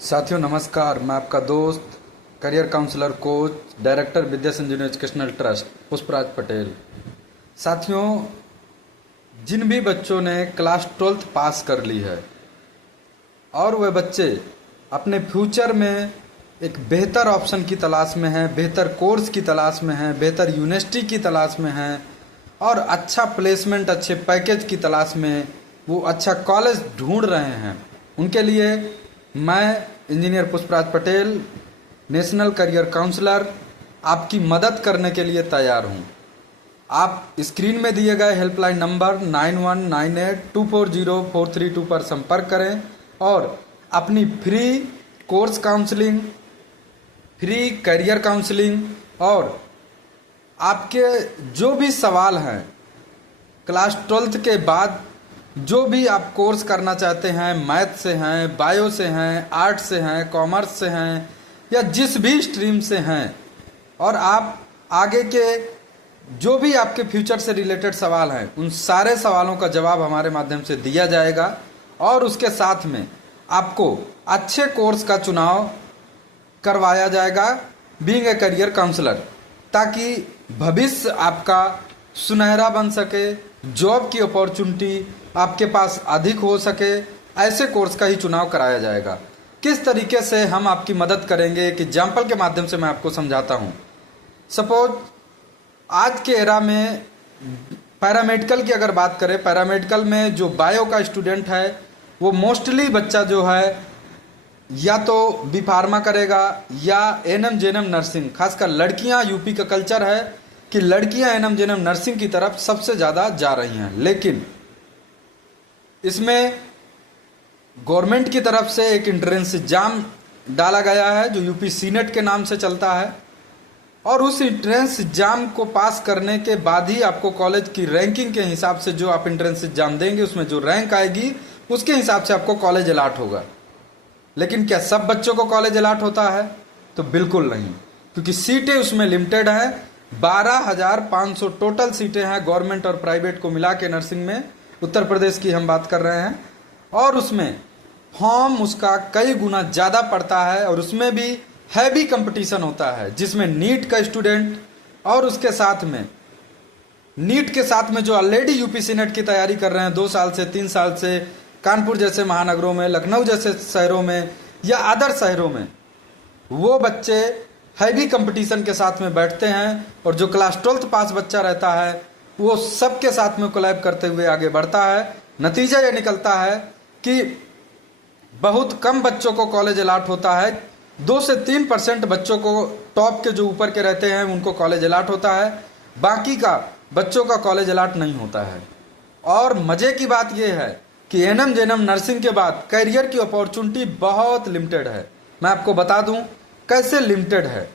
साथियों नमस्कार। मैं आपका दोस्त करियर काउंसलर कोच डायरेक्टर विद्या संजीवनी एजुकेशनल ट्रस्ट पुष्पराज पटेल। साथियों, जिन भी बच्चों ने क्लास 12th पास कर ली है और वह बच्चे अपने फ्यूचर में एक बेहतर ऑप्शन की तलाश में हैं, बेहतर कोर्स की तलाश में हैं, बेहतर यूनिवर्सिटी की तलाश में हैं और अच्छा प्लेसमेंट, अच्छे पैकेज की तलाश में वो अच्छा कॉलेज ढूंढ रहे हैं, उनके लिए मैं engineer Pushpraj Patel national career counsellor आपकी मदद करने के लिए तैयार हूं। आप स्क्रीन में दिए गए हेल्पलाइन नंबर 9198240432 पर संपर्क करें और अपनी free course counselling, free career counselling और आपके जो भी सवाल हैं क्लास 12th के बाद जो भी आप कोर्स करना चाहते हैं, मैथ से हैं, बायो से हैं, आर्ट से हैं, कॉमर्स से हैं या जिस भी स्ट्रीम से हैं, और आप आगे के जो भी आपके फ्यूचर से रिलेटेड सवाल हैं उन सारे सवालों का जवाब हमारे माध्यम से दिया जाएगा और उसके साथ में आपको अच्छे कोर्स का चुनाव करवाया जाएगा बीइंग ए करियर काउंसलर, ताकि भविष्य आपका सुनहरा बन सके, जॉब की अपॉर्चुनिटी आपके पास अधिक हो सके। ऐसे कोर्स का ही चुनाव कराया जाएगा। किस तरीके से हम आपकी मदद करेंगे एक एग्जाम्पल के माध्यम से मैं आपको समझाता हूँ। सपोज आज के एरा में पैरामेडिकल की अगर बात करें, पैरामेडिकल में जो बायो का स्टूडेंट है वो मोस्टली बच्चा जो है या तो बी फार्मा करेगा या एनएम जेएनएम नर्सिंग। खासकर लड़कियां, यूपी का कल्चर है कि लड़कियां एनएम जेएनएम नर्सिंग की तरफ सबसे ज़्यादा जा रही हैं, लेकिन इसमें गवर्नमेंट की तरफ से एक एंट्रेंस एग्जाम डाला गया है जो यूपी सीनेट के नाम से चलता है और उस एंट्रेंस एग्जाम को पास करने के बाद ही आपको कॉलेज की रैंकिंग के हिसाब से जो आप एंट्रेंस एग्जाम देंगे उसमें जो रैंक आएगी उसके हिसाब से आपको कॉलेज अलॉट होगा। लेकिन क्या सब बच्चों को कॉलेज अलॉट होता है? तो बिल्कुल नहीं, क्योंकि सीटें उसमें लिमिटेड हैं। 12,500 टोटल सीटें हैं गवर्नमेंट और प्राइवेट को मिला के नर्सिंग में, उत्तर प्रदेश की हम बात कर रहे हैं, और उसमें फॉर्म उसका कई गुना ज़्यादा पड़ता है और उसमें भी हैवी कंपटीशन होता है, जिसमें नीट का स्टूडेंट और उसके साथ में नीट के साथ में जो ऑलरेडी यूपी सीनेट की तैयारी कर रहे हैं 2 साल से 3 साल से, कानपुर जैसे महानगरों में, लखनऊ जैसे शहरों में या अदर शहरों में, वो बच्चे हैवी कंपटीशन के साथ में बैठते हैं और जो क्लास 12th पास बच्चा रहता है वो सबके साथ में कोलैब करते हुए आगे बढ़ता है। नतीजा ये निकलता है कि बहुत कम बच्चों को कॉलेज अलॉट होता है। 2 से 3% बच्चों को, टॉप के जो ऊपर के रहते हैं उनको कॉलेज अलॉट होता है, बाकी का बच्चों का कॉलेज अलॉट नहीं होता है। और मज़े की बात यह है कि एनएम जेएनएम नर्सिंग के बाद करियर की अपॉर्चुनिटी बहुत लिमिटेड है। मैं आपको बता दूं कैसे लिमिटेड है।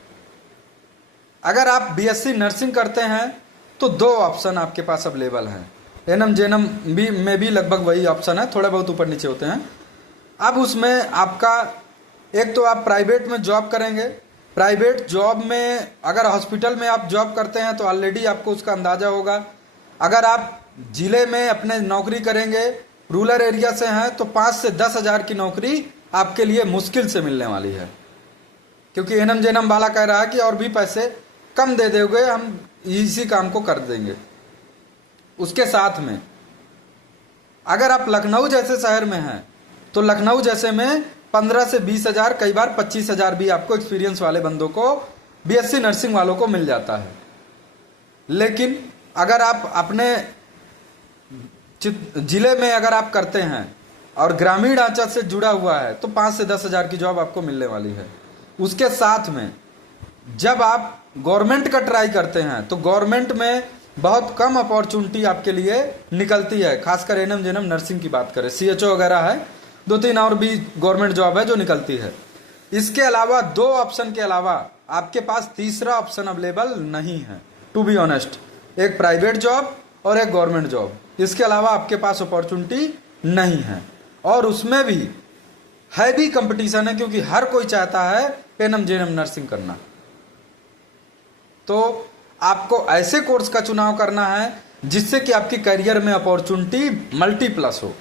अगर आप बीएससी नर्सिंग करते हैं तो 2 ऑप्शन आपके पास अवेलेबल हैं। एनएम जेएनएम में भी लगभग वही ऑप्शन है, थोड़ा बहुत ऊपर नीचे होते हैं। अब उसमें आपका एक तो आप प्राइवेट में जॉब करेंगे। प्राइवेट जॉब में अगर हॉस्पिटल में आप जॉब करते हैं तो ऑलरेडी आपको उसका अंदाज़ा होगा। अगर आप ज़िले में अपने नौकरी करेंगे, रूरल एरिया से हैं, तो 5 से 10 हज़ार की नौकरी आपके लिए मुश्किल से मिलने वाली है, क्योंकि एनएम जेएनएम वाला कह रहा है कि और भी पैसे कम दे दोगे, हम इसी काम को कर देंगे। उसके साथ में अगर आप लखनऊ जैसे शहर में हैं तो लखनऊ जैसे में 15 से 20 हज़ार, कई बार 25 हज़ार भी आपको एक्सपीरियंस वाले बंदों को, बीएससी नर्सिंग वालों को मिल जाता है। लेकिन अगर आप अपने जिले में अगर आप करते हैं और ग्रामीण ढांचा से जुड़ा हुआ है तो 5 से 10 हज़ार की जॉब आपको मिलने वाली है। उसके साथ में जब आप गवर्नमेंट का ट्राई करते हैं तो गवर्नमेंट में बहुत कम अपॉर्चुनिटी आपके लिए निकलती है। खासकर एनएम जेएनएम नर्सिंग की बात करें, सीएचओ वगैरह है, 2-3 और भी गवर्नमेंट जॉब है जो निकलती है। इसके अलावा 2 ऑप्शन के अलावा आपके पास तीसरा ऑप्शन अवेलेबल नहीं है, टू बी ऑनेस्ट। एक प्राइवेट जॉब और एक गवर्नमेंट जॉब, इसके अलावा आपके पास अपॉर्चुनिटी नहीं है। और उसमें भी हैवी कंपटीशन है, क्योंकि हर कोई चाहता है एनएम जेएनएम नर्सिंग करना। तो आपको ऐसे कोर्स का चुनाव करना है जिससे कि आपकी करियर में अपॉर्चुनिटी मल्टीप्लस हो,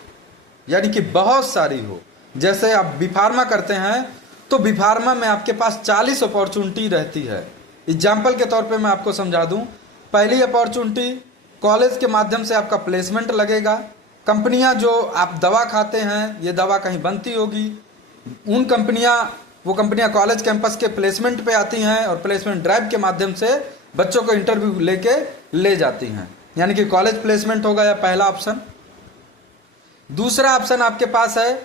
यानी कि बहुत सारी हो। जैसे आप बी फार्मा करते हैं तो बी फार्मा में आपके पास 40 अपॉर्चुनिटी रहती है। एग्जाम्पल के तौर पे मैं आपको समझा दूं, पहली अपॉर्चुनिटी कॉलेज के माध्यम से आपका प्लेसमेंट लगेगा। कंपनियां जो आप दवा खाते हैं, ये दवा कहीं बनती होगी, वो कंपनियां कॉलेज कैंपस के प्लेसमेंट पे आती हैं और प्लेसमेंट ड्राइव के माध्यम से बच्चों को इंटरव्यू लेके ले जाती हैं, यानी कि कॉलेज प्लेसमेंट होगा यह पहला ऑप्शन। दूसरा ऑप्शन आपके पास है,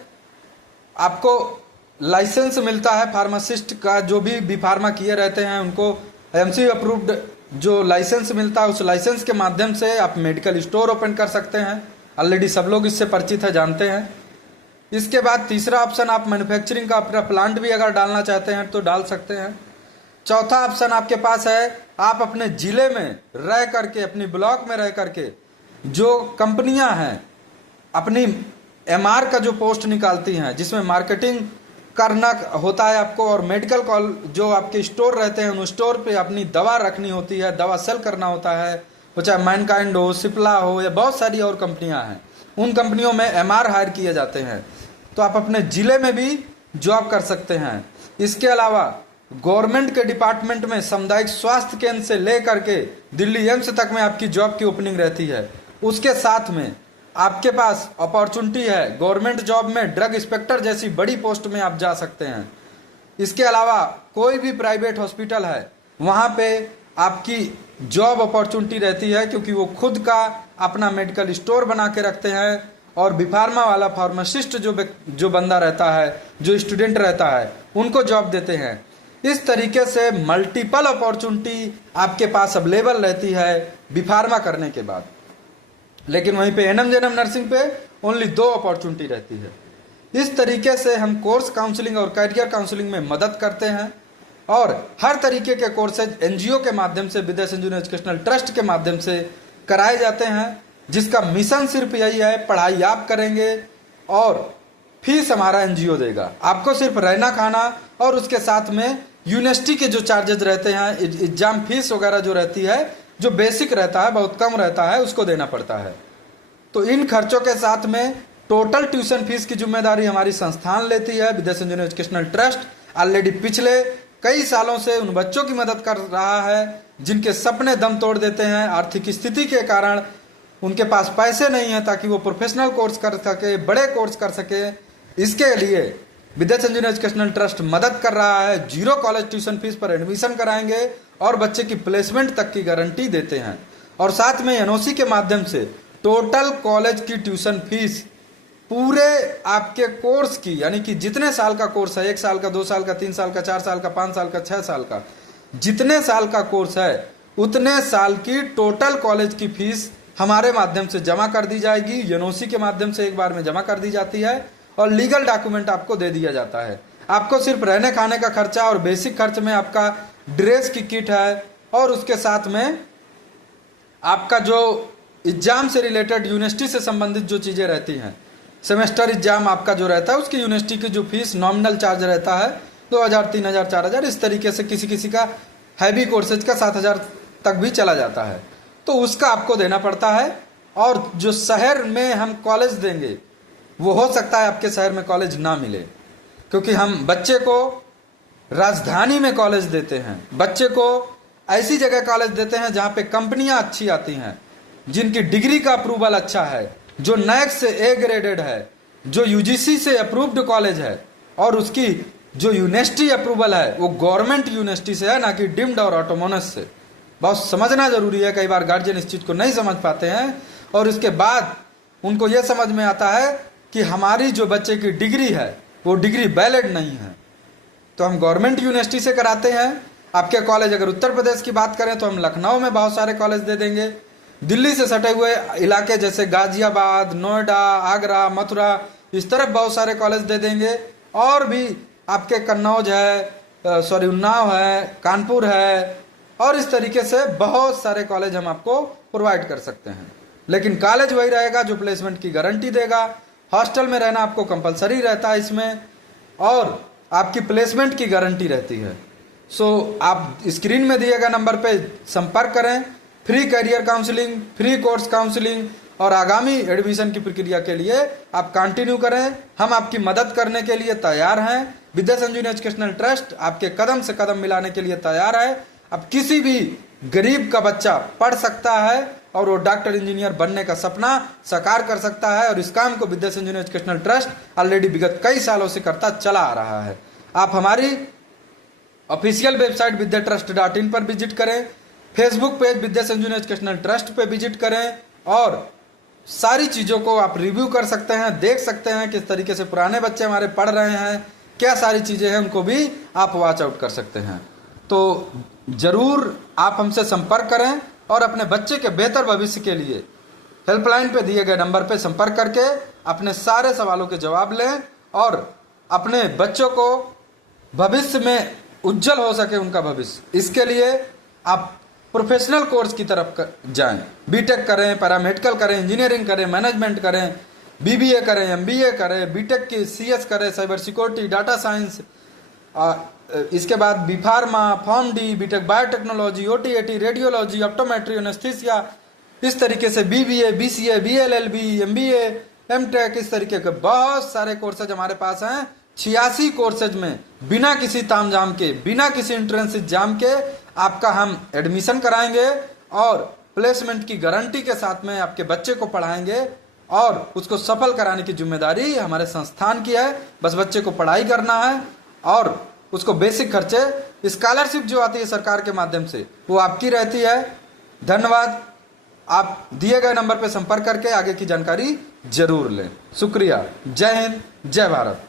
आपको लाइसेंस मिलता है फार्मासिस्ट का, जो भी बी फार्मा किए रहते हैं उनको एमसी अप्रूव्ड जो लाइसेंस मिलता है, उस लाइसेंस के माध्यम से आप मेडिकल स्टोर ओपन कर सकते हैं। ऑलरेडी सब लोग इससे परिचित है, जानते हैं। इसके बाद तीसरा ऑप्शन, आप मैन्युफैक्चरिंग का अपना प्लांट भी अगर डालना चाहते हैं तो डाल सकते हैं। चौथा ऑप्शन आपके पास है, आप अपने जिले में रह करके, अपनी ब्लॉक में रह करके जो कंपनियां हैं अपनी एमआर का जो पोस्ट निकालती हैं, जिसमें मार्केटिंग करना होता है आपको, और मेडिकल कॉल जो आपके स्टोर रहते हैं उन स्टोर पे अपनी दवा रखनी होती है, दवा सेल करना होता है, वो चाहे मैनकाइंड हो, सिप्ला हो या बहुत सारी और कंपनियां हैं, उन कंपनियों में एमआर हायर किए जाते हैं। तो आप अपने जिले में भी जॉब कर सकते हैं। इसके अलावा गवर्नमेंट के डिपार्टमेंट में सामुदायिक स्वास्थ्य केंद्र से लेकर के दिल्ली एम्स तक में आपकी जॉब की ओपनिंग रहती है। उसके साथ में आपके पास अपॉर्चुनिटी है गवर्नमेंट जॉब में ड्रग इंस्पेक्टर जैसी बड़ी पोस्ट में आप जा सकते हैं। इसके अलावा कोई भी प्राइवेट हॉस्पिटल है, वहाँ पे आपकी जॉब अपॉर्चुनिटी रहती है, क्योंकि वो खुद का अपना मेडिकल स्टोर बना के रखते हैं और बी फार्मा वाला फार्मासिस्ट जो बंदा रहता है, जो स्टूडेंट रहता है, उनको जॉब देते हैं। इस तरीके से मल्टीपल अपॉर्चुनिटी आपके पास अवेलेबल रहती है बी फार्मा करने के बाद। लेकिन वहीं पे एनएम जेएनएम नर्सिंग पे ओनली 2 अपॉर्चुनिटी रहती है। इस तरीके से हम कोर्स काउंसलिंग और करियर काउंसलिंग में मदद करते हैं और हर तरीके के कोर्सेज एनजीओ के माध्यम से, विद्या संजीवनी एजुकेशनल ट्रस्ट के माध्यम से कराए जाते हैं, जिसका मिशन सिर्फ यही है, पढ़ाई आप करेंगे और फीस हमारा एनजीओ देगा। आपको सिर्फ रहना खाना और उसके साथ में यूनिवर्सिटी के जो चार्जेस रहते हैं, एग्जाम फीस वगैरह जो रहती है, जो बेसिक रहता है, बहुत कम रहता है, उसको देना पड़ता है। तो इन खर्चों के साथ में टोटल ट्यूशन फीस की जिम्मेदारी हमारी संस्थान लेती है, विद्या संजीवनी एजुकेशनल ट्रस्ट। ऑलरेडी पिछले कई सालों से उन बच्चों की मदद कर रहा है जिनके सपने दम तोड़ देते हैं, आर्थिक स्थिति के कारण उनके पास पैसे नहीं है ताकि वो प्रोफेशनल कोर्स कर सके, बड़े कोर्स कर सके। इसके लिए विद्या संजीवनी एजुकेशनल ट्रस्ट मदद कर रहा है। 0 कॉलेज ट्यूशन फीस पर एडमिशन कराएंगे और बच्चे की प्लेसमेंट तक की गारंटी देते हैं, और साथ में एनओसी के माध्यम से टोटल कॉलेज की ट्यूशन फीस पूरे आपके कोर्स की, यानी कि जितने साल का कोर्स है, 1 साल का, 2 साल का, 3 साल का, 4 साल का, 5 साल का, 6 साल का, जितने साल का कोर्स है उतने साल की टोटल कॉलेज की फीस हमारे माध्यम से जमा कर दी जाएगी। एनओसी के माध्यम से एक बार में जमा कर दी जाती है और लीगल डॉक्यूमेंट आपको दे दिया जाता है। आपको सिर्फ रहने खाने का खर्चा और बेसिक खर्च में आपका ड्रेस की किट है, और उसके साथ में आपका जो एग्जाम से रिलेटेड यूनिवर्सिटी से संबंधित जो चीज़ें रहती हैं, सेमेस्टर एग्जाम आपका जो रहता है, उसकी यूनिवर्सिटी की जो फीस नॉमिनल चार्ज रहता है 2000, 3000, 4000, इस तरीके से किसी किसी का हैवी कोर्सेज का 7000 तक भी चला जाता है, तो उसका आपको देना पड़ता है। और जो शहर में हम कॉलेज देंगे वो हो सकता है आपके शहर में कॉलेज ना मिले, क्योंकि हम बच्चे को राजधानी में कॉलेज देते हैं, बच्चे को ऐसी जगह कॉलेज देते हैं जहाँ पे कंपनियाँ अच्छी आती हैं, जिनकी डिग्री का अप्रूवल अच्छा है, जो नैक से ए ग्रेडेड है, जो यूजीसी से अप्रूव्ड कॉलेज है, और उसकी जो यूनिवर्सिटी अप्रूवल है वो गवर्नमेंट यूनिवर्सिटी से है, ना कि डिम्ड और ऑटोनोमस से। बहुत समझना जरूरी है, कई बार गार्जियन इस चीज़ को नहीं समझ पाते हैं और इसके बाद उनको ये समझ में आता है कि हमारी जो बच्चे की डिग्री है वो डिग्री वैलिड नहीं है। तो हम गवर्नमेंट यूनिवर्सिटी से कराते हैं। आपके कॉलेज अगर उत्तर प्रदेश की बात करें तो हम लखनऊ में बहुत सारे कॉलेज दे देंगे। दिल्ली से सटे हुए इलाके जैसे गाजियाबाद, नोएडा, आगरा, मथुरा, इस तरफ बहुत सारे कॉलेज दे देंगे। और भी आपके कन्नौज है, उन्नाव है, कानपुर है, और इस तरीके से बहुत सारे कॉलेज हम आपको प्रोवाइड कर सकते हैं। लेकिन कॉलेज वही रहेगा जो प्लेसमेंट की गारंटी देगा। हॉस्टल में रहना आपको कंपलसरी रहता है इसमें, और आपकी प्लेसमेंट की गारंटी रहती है। आप स्क्रीन में दिए गए नंबर पे संपर्क करें। Free career counselling, free course counselling और आगामी एडमिशन की प्रक्रिया के लिए आप कंटिन्यू करें। हम आपकी मदद करने के लिए तैयार हैं। विद्या संजीवनी एजुकेशनल ट्रस्ट आपके कदम से कदम मिलाने के लिए तैयार है। अब किसी भी गरीब का बच्चा पढ़ सकता है और वो डॉक्टर इंजीनियर बनने का सपना साकार कर सकता है, और इस काम को विद्या संजीवनी एजुकेशनल ट्रस्ट ऑलरेडी विगत कई सालों से करता चला आ रहा है। आप हमारी ऑफिशियल वेबसाइट vidyatrust.in पर विजिट करें, फेसबुक पेज विद्या संजीवनी एजुकेशनल ट्रस्ट पे विजिट करें, और सारी चीज़ों को आप रिव्यू कर सकते हैं, देख सकते हैं किस तरीके से पुराने बच्चे हमारे पढ़ रहे हैं, क्या सारी चीज़ें हैं, उनको भी आप वॉच आउट कर सकते हैं। तो ज़रूर आप हमसे संपर्क करें और अपने बच्चे के बेहतर भविष्य के लिए हेल्पलाइन पे दिए गए नंबर पे संपर्क करके अपने सारे सवालों के जवाब लें और अपने बच्चों को भविष्य में उज्जवल हो सके उनका भविष्य। इसके लिए आप प्रोफेशनल कोर्स की तरफ जाएं, बीटेक करें, पैरामेडिकल करें, इंजीनियरिंग करें, मैनेजमेंट करें, बीबीए करें, एमबीए करें, बीटेक की सीएस करें, साइबर सिक्योरिटी, डाटा साइंस, इसके बाद B pharma, pharm D, BTech biotechnology, OTAT, radiology, optometry, anaesthesia, इस तरीके से BBA, BCA, BLLB, MBA, MTech, इस तरीके के बहुत सारे कोर्सेज हमारे पास हैं। 86 कोर्सेज में बिना किसी तामझाम के, बिना किसी एंट्रेंस एग्जाम के आपका हम एडमिशन कराएंगे और प्लेसमेंट की गारंटी के साथ में आपके बच्चे को पढ़ाएंगे, और उसको सफल कराने की जिम्मेदारी हमारे संस्थान की है। बस बच्चे को पढ़ाई करना है और उसको बेसिक खर्चे, स्कॉलरशिप जो आती है सरकार के माध्यम से, वो आपकी रहती है। धन्यवाद। आप दिए गए नंबर पर संपर्क करके आगे की जानकारी जरूर लें। शुक्रिया। जय हिंद, जय भारत।